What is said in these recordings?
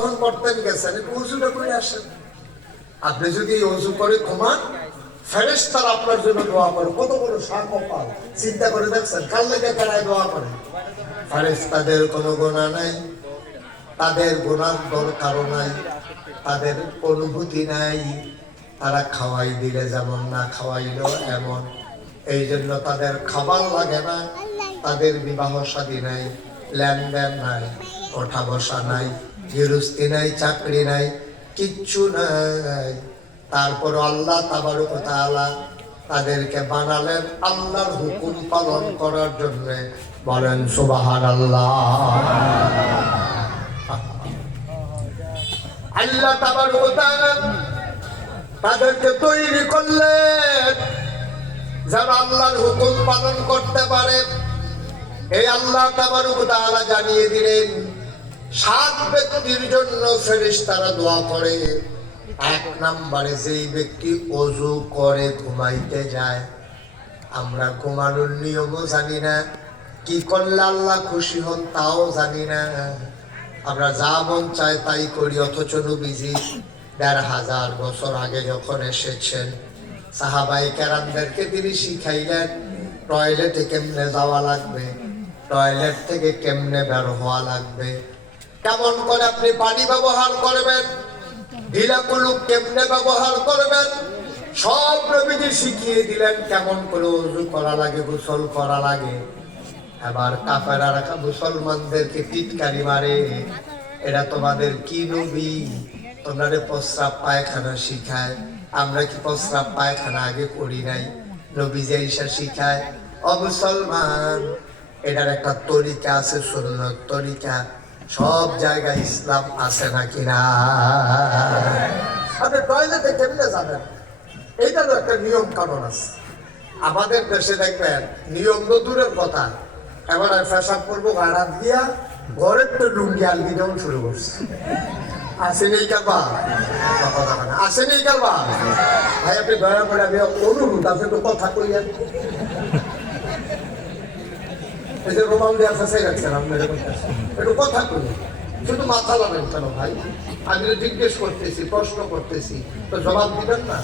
যখন করতেন গেছেন উজুটা করে আসেন। আপনি যদি এই অজু করে ঘুমান ফেরেস্তার আপনার জন্য দোয়া করে। কত বড় শাক কপাল চিন্তা করে দেখছেন কাল লেগে কেনায় দোয়া করে? ফেরেস্তাদের কোনো গোনা নাই। তাদের গোনার দরকারও নাই। তাদের অনুভূতি নাই। তারা খাওয়াই দিলে যেমন, না খাওয়াইলো এমন। এই জন্য তাদের খাবার লাগে না। তাদের বিবাহ শাদী নাই। লেনদেন নাই। ওঠা বসা নাই। গৃহস্থী নাই, চাকরি নাই, কিচ্ছু নাই। তারপর আল্লাহ তাবারক তাআলা তাদেরকে বানালেন আল্লাহর হুকুম পালন করার জন্য। বলেন সুবাহান আল্লাহ আল্লাহ তাআলা তাদেরকে তৈরি করলেন। যারা আল্লাহর হুকুম পালন করতে পারে। এই আল্লাহ তাবারক তাআলা জানিয়ে দিলেন সাত ব্যক্তির জন্য ফেরেশতারা দোয়া করে। এক নম্বরে যেই ব্যক্তি অজু করে ঘুমাইতে যায়, আমরা ঘুমানোর নিয়মও জানি না, কি করলে আল্লাহ খুশি হন তাও জানি না। আমরা যা মন চায় তাই করি, অথচ নবীজি দেড় হাজার বছর আগে যখন এসেছেন, সাহাবাই কেরামদেরকে তিনি শিখাইলেন, টয়লেটে কেমনে যাওয়া লাগবে, টয়লেট থেকে কেমনে বের হওয়া লাগবে কেমন করে আপনি পানি ব্যবহার করবেন? ঢিলা কুলুক কেমনে ব্যবহার করবেন? সব নবীজি শিখিয়ে দিলেন কেমন করে উজু করা লাগে, গোসল করা লাগে। আবার কাফেরা রাখা মুসলমানদেরকে টিটকারি মারে। এরা তোমাদের কি নবী? তোমরা প্রস্রাব পায়খানা শিখায়। আমরা কি প্রস্রাব পায়খানা আগে করি নাই? নবী যে ঈশা শিখায়। ও মুসলমান, এটার একটা তরিকা আছে সুন্দর তরিকা। সব জায়গায় ইসলাম আছে না? আপনি টয়লেটে কেমনে যাবেন? এইটারও একটা নিয়ম কানুন আছে। আমাদের দেশে দেখবেন, নিয়ম তো দূরের কথা। এবার পেশাব করব গাড়া দিয়া ঘরের তো লুঙ্গি আলগি যেমন শুরু করছে। আসেনি কালবা আসেনি কালবা ভাই, আপনি দয়া করে আমি অনুরোধ আপনি কথা কইলেন এই রোমাল দিয়ে ফেসাই রাখছেন আপনি একটু কথা কইলেন শুধু মাথা লাগান কেন ভাই? আমি জিজ্ঞেস করতেছি, প্রশ্ন করতেছি। তো জবাব দিবেন না?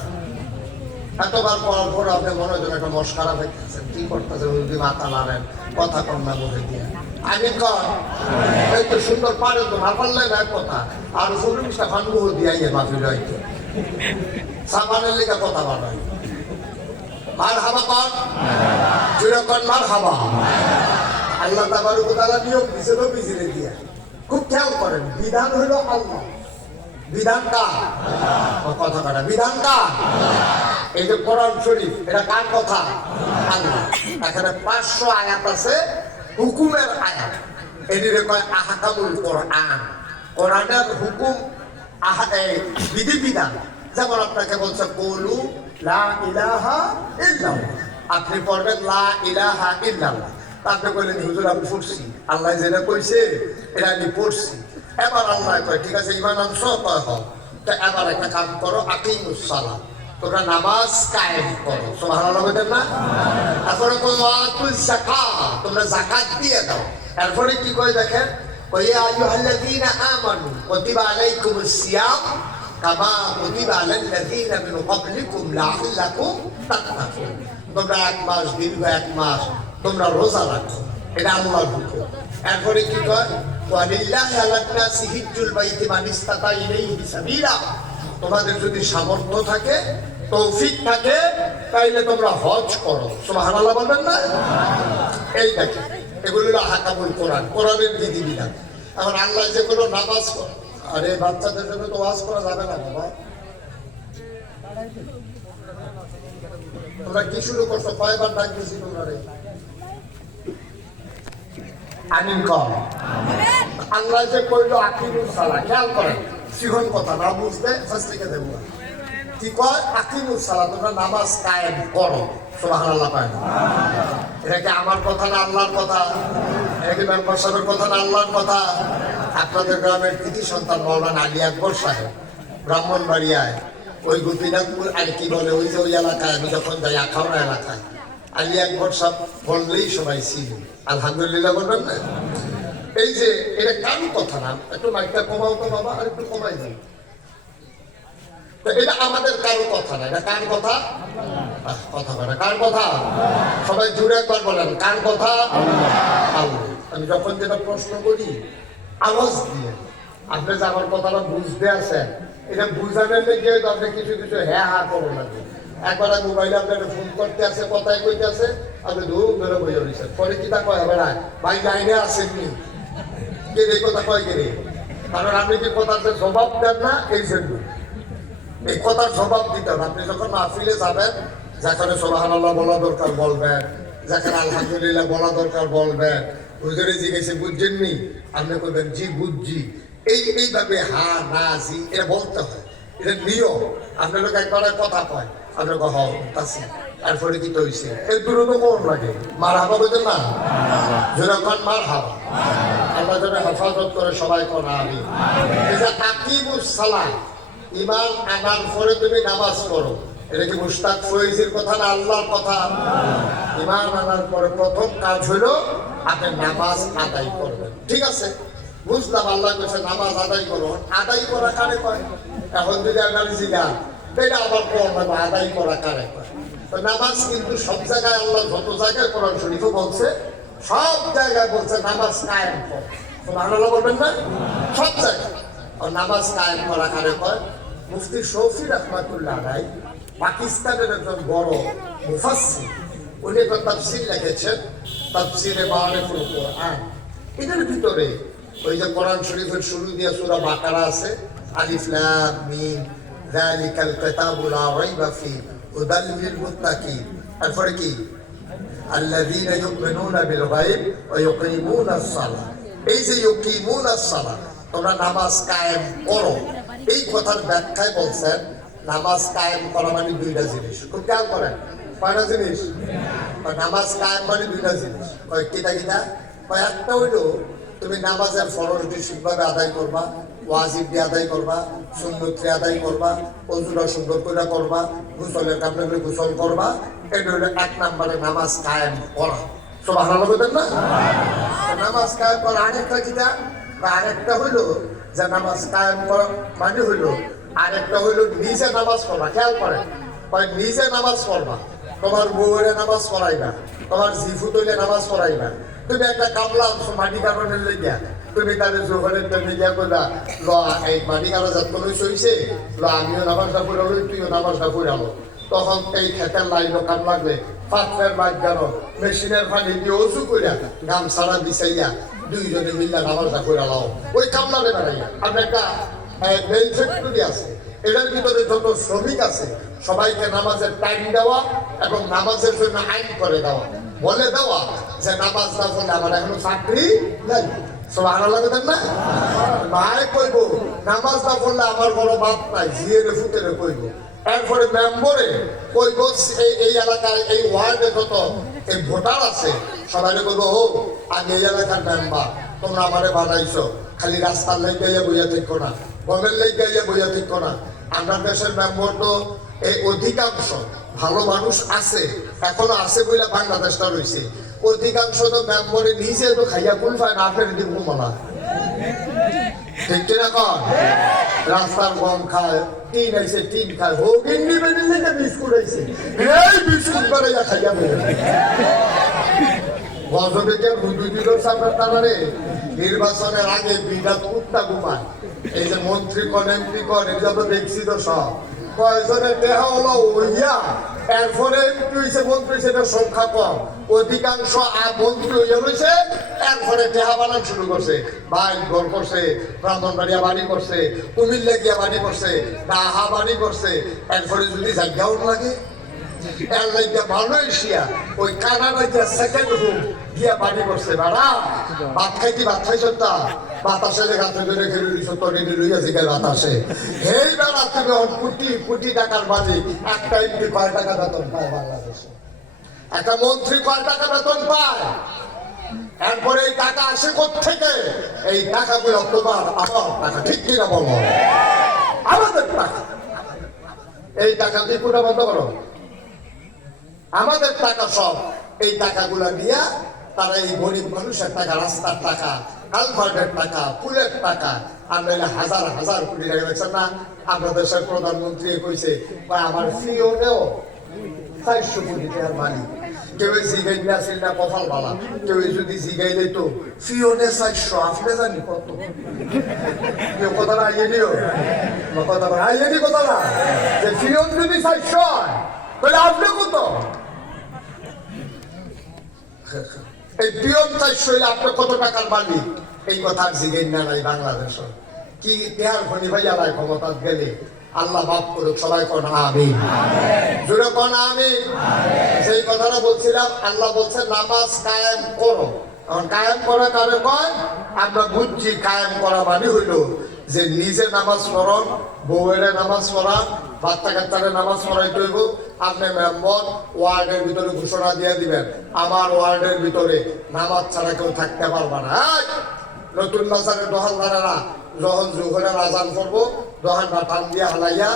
এতবার পড়ার পর আপনি মনে হয় একটা মস্কারা দেখতেছেন কি করতেছেন? যদি মাথা লাড়েন কথা কন না মুখে দিয়ে। আমি কর এই তো সুন্দর পারে তো মাফাল্লে না কথা। আর ফুলমিশটা ফানবু দিয়াইয়ে মাফি রইতে সাবানের লিগা কথা বানাই মার হাবা কর জুড়ে কর মার হাবা আল্লাহ তাবার তারা নিয়ম দিছে তো বিজিরে দিয়া। খুব খেয়াল করেন, বিধান হইল আল্লাহ। বিধান কার? কথা কাটা বিধান কার? এই যে কোরআন শরীফ, এটা কার কথা? আল্লাহ। এখানে পাঁচশো আয়াত আছে, হুকুমের আয়াত। এটিরে কয় আহাকামুল কোরআন। কোরআনের হুকুম আহা বিধি বিধান যেমন আপনাকে বলছে, কলু লা ইলাহা ইল্লাল্লাহ। আপনি পড়বেন, লা ইলাহা ইল্লাল্লাহ। আপনি বললেন হুজুর, আমি পড়ছি। আল্লাহ যেটা কইছে, এটা আমি পড়ছি। এবার আল্লাহ কয়, ঠিক আছে, ইমান অংশ কয় হও তো এবার একটা কাম করো, আকিমুস সালাম তোমরা নামাজ কায়েম করো। সুবহানাল্লাহ বলেন না? তারপরে ওয়াতুল যাকাত। তোমরা যাকাত দিয়ে দাও। এরপরে কি কয় দেখেন? কই ইয়া আইয়ুহাল্লাযীনা আমানু, কুতিবা আলাইকুমুস সিয়াম কামা কুতিবা আলাল্লাযীনা মিন ক্বাবলিকুম লাআল্লাকুম তাত্তাকুন। তোমরা এক মাস, দীর্ঘ এক মাস তোমরা রোজা রাখো। এটা আল্লাহর হুকুম। কি কয়? তোমাদের যদি সামর্থ্য থাকে, তৌফিক থাকে, তাইলে তোমরা হজ করো। বলবেন না? এই এগুলো হলো হাকামুল কোরআন, কোরআনের বিধি বিধান এখন আল্লাহ যে কোনো নামাজ কর আরে, বাচ্চাদের জন্য তো ওয়াজ করা যাবে না বাবা। তোমরা কি শুরু করছ? কয়বার ডাক দিয়েছি তোমরা আমিন কম। আল্লাহ যে কইলো আকিমুস সালা খেয়াল করেন সিহন কথা না বুঝতে শাস্ত্রীকে দেবো না। কি কয়? আকিমুস সালা তোমরা নামাজ কায়েম করো। সুবহানাল্লাহ পায় এটা কি আমার কথা না আল্লাহর কথা? এটা কি মেম্বার সাহেবের কথা না আল্লাহর কথা? আপনাদের গ্রামের কৃতি সন্তান, মৌলানা আলী আকবর সাহেব, ব্রাহ্মণবাড়িয়ায়। ওই গোপীনাথপুর আর কি বলে, ওই যে ওই এলাকায় আমি যখন যাই, আখাউড়া এলাকায়। আলী আকবর সব বললেই সবাই আলহামদুলিল্লাহ বলবেন না? এই যে, এটা কারও কথা না। একটু মাইকটা কমাও তো বাবা, আর একটু কমাই এটা আমাদের কারও কথা না। এটা কার কথা? কথা বলে। কার কথা? সবাই জুড়ে একবার বলেন, কার কথা? আমি যখন যেটা প্রশ্ন করি, আওয়াজ দিয়ে। আপনি যে আমার কথাটা বুঝতে আছেন, এটা বুঝানোর লেগে আপনি কিছু কিছু হ্যাঁ হা করো লাগে একবার মোবাইলে আপনার ফোন করতে আছে, কথাই কইতে আছে। আপনি ধুম ধরে বই রয়েছেন পরে কি তা কয়? হবে না ভাই লাইনে আসেননি কে রে কথা কয় কে রে? কারণ আপনি কি কথার যে জবাব দেন না, এই জন্য। এই কথার জবাব দিতে হবে। আপনি যখন মাহফিলে যাবেন, যেখানে সোলাহান বলা দরকার বলবেন, যেখানে আলহামদুলিল্লাহ বলা দরকার বলবেন, হুজুরে জিজ্ঞেসে বুঝছেননি আপনি করবেন জি, বুঝছি। এই, এইভাবে হা, না, জি এটা বলতে হয়। এটা নিয়ম। আপনার একবার কথা কয়। আপনার কথা আছে তারপরে কি হয়েছে এই দূরত কোন লাগে? মার হাবা বলতেন না? যেরকম মার হাবা। আল্লাহ যেন হেফাজত করে সবাই কোনা আমি যে আকিমুস সালাম ইমান আনার পরে তুমি নামাজ পড়ো। এটা কি মুস্তাক ফয়েজির কথা না আল্লাহর কথা? ইমান আনার পরে প্রথম কাজ হলো আপনি নামাজ আদায় করবেন। ঠিক আছে? বুঝলাম আল্লাহ কাছে নামাজ আদায় করো। আদায় করা কারে কয়? এখন যদি আপনার জিগা এটা আবার কোন আদায় করা কারে তো নামাজ কিন্তু সব জায়গায় আল্লাহ যত জায়গায় কোরআন শরীফও বলছে, সব জায়গায় বলছে নামাজ কায়েম কর। আল্লাহ বলবেন না? সব জায়গায়। আর নামাজ কায়েম করা কারে কয়? মুফতি শফি রহমাতুল্লাহ রাই পাকিস্তানের একজন বড় মুফাসসির, উনি একটা তাফসির লিখেছেন, তাফসিরে মারিফুল কোরআন। এটার ভিতরে ওই যে কোরআন শরীফের শুরু দিয়ে সূরা বাকারা আছে, আলিফ লাম, মিম যালিকাল কিতাবু লা রাইবা ফি হুদাল লিল মুত্তাকিন তারপরে কি الذين يؤمنون بالغيب ويقيمون الصلاة এই যে ইউকিমুনা সালাহ তোমরা নামাজ কায়েম করো এই কথার ব্যাখ্যায় বলছেন নামাজ কায়েম করা মানে দুইটা জিনিস খুব খেয়াল করেন কয়টা জিনিস বা নামাজ কায়েম মানে দুইটা জিনিস কয় কিটা কিটা কয় একটা হইলো তুমি নামাজের ফরজটি ঠিকভাবে আদায় করবা ওয়াজিব দিয়ে আদায় করবা, সুন্নতি আদায় করবা অজুরা সুন্দর করে করবা, গোসলের কামনে করে গোসল করবা, এটা হলো এক নম্বরে নামাজ কায়েম করা। সব ভালো বলতেন না? নামাজ কায়েম করা আরেকটা কিটা বা আরেকটা হইল যে নামাজ কায়েম করা মানে হইল আরেকটা হইল নিজে নামাজ পড়বা, খেয়াল করেন। নিজে নামাজ পড়বা, তোমার বউরে নামাজ পড়াইবা, তোমার জিফু তৈলে নামাজ পড়াইবা। তুমি একটা কামলা আনছো মাটি কারণের লেগিয়া। তুমি তাদের জোহরের তেমনি গিয়া কইলা, ল, এই মাটি কারও যাত কোনো সইছে ল, আমিও নামাজটা পড়ে লই তুইও নামাজটা পড়ে আলো তখন এই খেতের লাইনও কাম লাগবে, পাত্রের মাছ গেল মেশিনের পানি দিয়ে উঁচু কইরা গাম ছাড়া বিছাইয়া দুইজনে মিল্লা নামাজটা পড়ে আলো ওই কামলারে বেড়াইয়া আপনি একটা মেল ফ্যাক্টরি আছে, এটার ভিতরে যত শ্রমিক আছে, সবাইকে নামাজের টাইম দেওয়া এবং নামাজের জন্য আইন করে দেওয়া। বলে দেওয়া যে নামাজ না আমার এখনও চাকরি নাই। এই এই ওয়ার্ডে এই ভোটার আছে সবাই আমি এই এলাকার মেম্বার, তোমরা আমারে বানাইছো খালি রাস্তার লেগে বইয়া থাকো না, গমের লেগে বইয়া থাকো না। আমরা দেশের মেম্বর তো এই অধিকাংশ। ভালো মানুষ আছে, এখনও আছে বলে বাংলাদেশটা রয়েছে। অধিকাংশ তো মেম্বরে নিজে তো খাইয়া কুল পায় না ফের দিব মালা ঠিক কন রাস্তার গম খায়, টিন আইছে, টিন খায় হোক ইন্ডিপেন্ডেন্ট বিস্কুট আইছে, এই বিস্কুট করে খাইয়া বলে গজবেকে সামনে তারারে। নির্বাচনের আগে বিরাট কুত্তা ঘুমায়। এই যে মন্ত্রী কন এমপি কন এগুলো দেখছি তো সব। কয়জনের দেহ হলো উড়িয়া? এরপরে হয়েছে মন্ত্রী সেটা সংখ্যা কম। অধিকাংশ মন্ত্রী হইয়া রয়েছে এরপরে দেহা বানান শুরু করছে। বাইক ঘর করছে ব্রাহ্মণবাড়িয়া বাড়ি করছে, কুমিল্লা গিয়া বাড়ি করছে, ডাহা বাড়ি করছে, এরপরে যদি জায়গাও লাগে। এর লাইগা মালয়েশিয়া ওই কানাডা গিয়া সেকেন্ড হোম গিয়া বাড়ি করছে বাড়া। ভাত খাইতি, ভাত খাইছ তা? বাতাসে দেখা থেকে রেখে তো রেডি লইয়া জিগে বাতাসে। হেই বেড়া, তুমি কোটি কোটি টাকার মালিক। একটা এমপি কয় টাকা বেতন পায় বাংলাদেশে? একটা মন্ত্রী কয় টাকা বেতন পায়? এরপরে এই টাকা আসে থেকে এই টাকাগুলো তোমার আমার টাকা, ঠিক কিনা বলো? আমাদের টাকা। এই টাকা দিয়ে কোটা বন্ধ করো? আমাদের টাকা সব। এই টাকাগুলা দিয়া তারা এই গরিব মানুষের টাকা, রাস্তার টাকা, কালভার্টের টাকা, ফুলের টাকা নাহলে হাজার হাজার কোটি টাকা না। আপনার দেশের প্রধানমন্ত্রী কইছে বা আমার সিওনেও চারশো কোটি টাকার মালিক। কেউ জিগাই আসিল না কপাল বালা। কেউ যদি জিগাই চারশো, আপনি জানি কত। কেউ কথা না, আইয়ে আইয়ে কথা না। যে ফিওন যদি চারশো আপনি কত এই পিয়ন আপনি কত টাকার মালিক? এই কথা জিগাই না নাই বাংলাদেশ। কি ভনি ভাইয়া নাই ক্ষমতা গেলে? আল্লাহ মাফ করুক, সবাই আমি জুড়ে আমি সেই কথাটা বলছিলাম, আল্লাহ বলছে, নামাজ কায়েম করো। এখন কায়েম করা কারে কয়? আমরা বুঝছি কায়েম করা মানে হইল যে নিজে নামাজ পড়ন, বউয়ের নামাজ পড়ান বাচ্চা কাচ্চারে নামাজ পড়াইতে হইব, আপনি মেম্বর ওয়ার্ডের ভিতরে ঘোষণা দিয়ে দিবেন। আমার ওয়ার্ডের ভিতরে নামাজ ছাড়া কেউ থাকতে পারবে না। নতুন বাজারের দোকানদারেরা যখন যুগের আজান করব, দোকানটা টান দিয়ে হালাইয়া